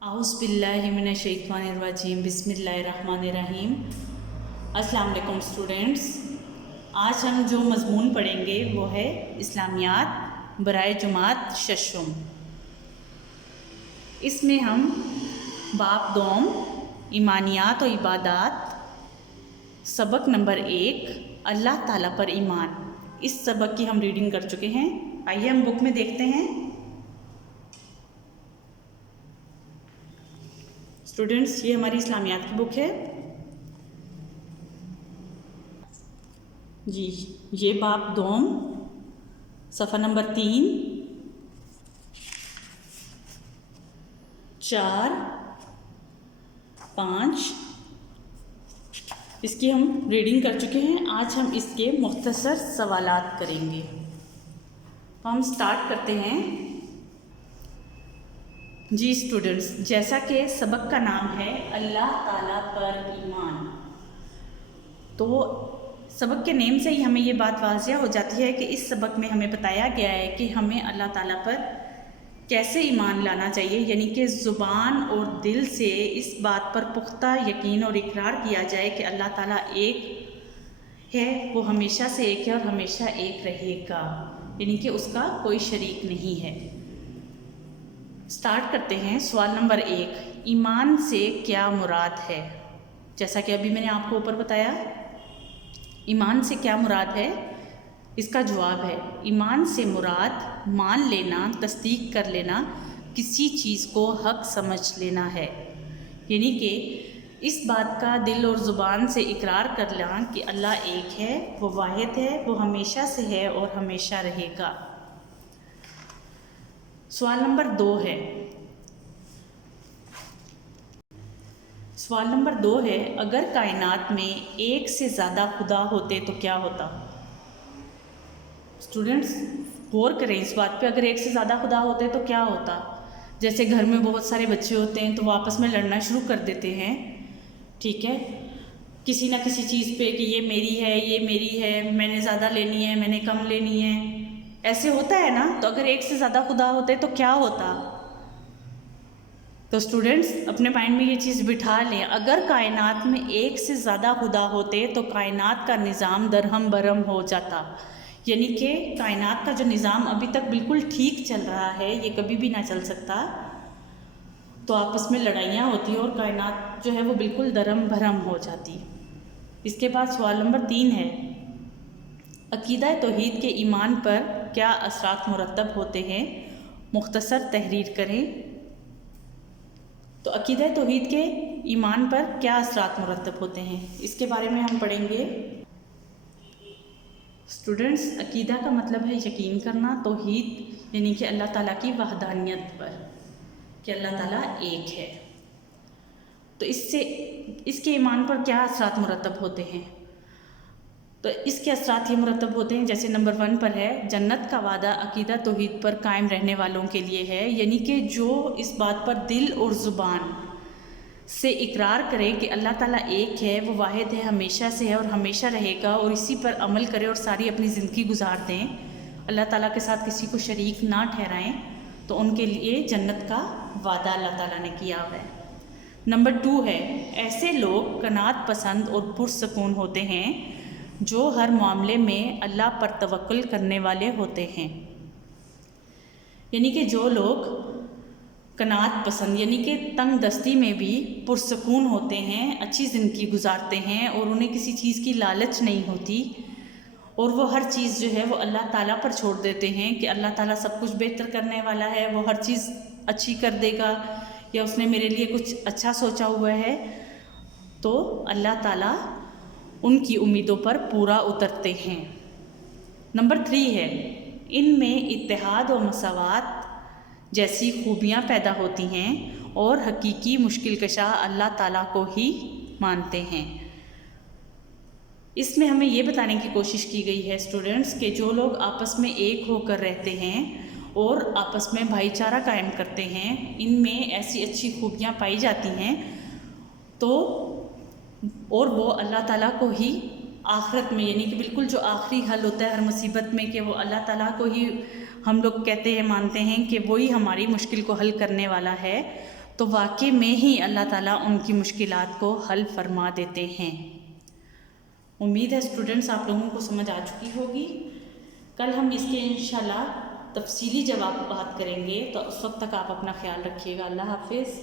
आउज़ बिल्लाहि मिनश शैतानिर रजीम बिस्मिल्लाहिर रहमानिर रहीम। अस्सलाम वालेकुम स्टूडेंट्स। आज हम जो मज़मून पढ़ेंगे वो है इस्लामियात बराए जुमात शशम। इसमें हम बाब दोम ईमानियात और इबादात सबक नंबर 1 अल्लाह ताला पर ईमान, इस सबक की हम रीडिंग कर चुके हैं। आइए हम बुक में देखते हैं। स्टूडेंट्स, ये हमारी इस्लामियात की बुक है जी। ये बाब दोम सफ़ा नंबर 3, 4, 5 इसकी हम रीडिंग कर चुके हैं। आज हम इसके मुख्तसर सवालात करेंगे। तो हम स्टार्ट करते हैं जी स्टूडेंट्स। जैसा कि सबक का नाम है अल्लाह ताला पर ईमान, तो सबक के नेम से ही हमें ये बात वाज़िया हो जाती है कि इस सबक में हमें बताया गया है कि हमें अल्लाह ताला पर कैसे ईमान लाना चाहिए, यानी कि ज़ुबान और दिल से इस बात पर पुख्ता यकीन और इकरार किया जाए कि अल्लाह ताला एक है, वो हमेशा से एक है और हमेशा एक रहेगा, यानी कि उसका कोई शरीक नहीं है। स्टार्ट करते हैं। सवाल नंबर 1, ईमान से क्या मुराद है? जैसा कि अभी मैंने आपको ऊपर बताया, ईमान से क्या मुराद है, इसका जवाब है ईमान से मुराद मान लेना, तस्दीक कर लेना, किसी चीज़ को हक समझ लेना है, यानी कि इस बात का दिल और ज़ुबान से इकरार कर लेना कि अल्लाह एक है, वो वाहिद है, वो हमेशा से है और हमेशा रहेगा। सवाल नंबर 2 है। सवाल नंबर 2 है, अगर कायनात में एक से ज़्यादा खुदा होते तो क्या होता? स्टूडेंट्स गौर करें इस बात पे, अगर एक से ज़्यादा खुदा होते तो क्या होता? जैसे घर में बहुत सारे बच्चे होते हैं तो वो आपस में लड़ना शुरू कर देते हैं, ठीक है, किसी ना किसी चीज़ पे कि ये मेरी है, ये मेरी है, मैंने ज़्यादा लेनी है, मैंने कम लेनी है, ऐसे होता है ना। तो अगर एक से ज़्यादा खुदा होते तो क्या होता? तो स्टूडेंट्स अपने माइंड में ये चीज़ बिठा लें, अगर कायनात में एक से ज़्यादा खुदा होते तो कायनात का निज़ाम दरहम बरहम हो जाता, यानी कि कायनात का जो निज़ाम अभी तक बिल्कुल ठीक चल रहा है ये कभी भी ना चल सकता। तो आपस में लड़ाइयाँ होती और कायनात जो है वो बिल्कुल दरहम भरम हो जाती। इसके बाद सवाल नंबर 3 है, अकीदा तौहीद के ईमान पर क्या असरात मुरतब होते हैं? मुख्तसर तहरीर करें। तो अकीदा तौहीद के ईमान पर क्या असरात मुरतब होते हैं, इसके बारे में हम पढ़ेंगे। स्टूडेंट्स, अकीदा का मतलब है यकीन करना, तौहीद यानी कि अल्लाह ताला की वहदानियत पर, कि अल्लाह ताला एक है। तो इसके ईमान पर क्या असरात मुरतब होते हैं? तो इसके असरात ये मुरतब होते हैं, जैसे नंबर 1 पर है, जन्नत का वादा अकीदा तौहीद पर कायम रहने वालों के लिए है, यानी कि जो इस बात पर दिल और ज़ुबान से इकरार करे कि अल्लाह ताला एक है, वो वाहिद है, हमेशा से है और हमेशा रहेगा, और इसी पर अमल करे और सारी अपनी ज़िंदगी गुजार दें, अल्लाह ताला के साथ किसी को शरीक ना ठहराएं, तो उनके लिए जन्नत का वादा अल्लाह ताला ने किया है। नंबर 2 है, ऐसे लोग कनात पसंद और पुरसकून होते हैं जो हर मामले में अल्लाह पर तवक्कुल करने वाले होते हैं, यानी कि जो लोग कनात पसंद यानी कि तंग दस्ती में भी पुरसकून होते हैं, अच्छी ज़िंदगी गुजारते हैं और उन्हें किसी चीज़ की लालच नहीं होती, और वो हर चीज़ जो है वो अल्लाह ताला पर छोड़ देते हैं कि अल्लाह ताला सब कुछ बेहतर करने वाला है, वो हर चीज़ अच्छी कर देगा, या उसने मेरे लिए कुछ अच्छा सोचा हुआ है, तो अल्लाह ताला उनकी उम्मीदों पर पूरा उतरते हैं। नंबर 3 है, इनमें इत्तेहाद और मसावात जैसी खूबियाँ पैदा होती हैं और हकीकी मुश्किल कशा अल्लाह ताला को ही मानते हैं। इसमें हमें ये बताने की कोशिश की गई है स्टूडेंट्स कि जो लोग आपस में एक होकर रहते हैं और आपस में भाईचारा कायम करते हैं, इनमें ऐसी अच्छी खूबियाँ पाई जाती हैं, तो और वो अल्लाह ताला को ही आखिरत में, यानी कि बिल्कुल जो आखिरी हल होता है हर मुसीबत में, कि वो अल्लाह ताला को ही हम लोग कहते हैं, मानते हैं कि वही हमारी मुश्किल को हल करने वाला है, تو واقعی میں ہی اللہ تعالیٰ ان کی مشکلات کو حل فرما دیتے ہیں۔ امید ہے اسٹوڈنٹس آپ لوگوں کو سمجھ آ چکی ہوگی۔ کل ہم اس کے انشاءاللہ تفصیلی جواب بات کریں گے، تو اس وقت تک آپ اپنا خیال رکھیے گا۔ اللہ حافظ۔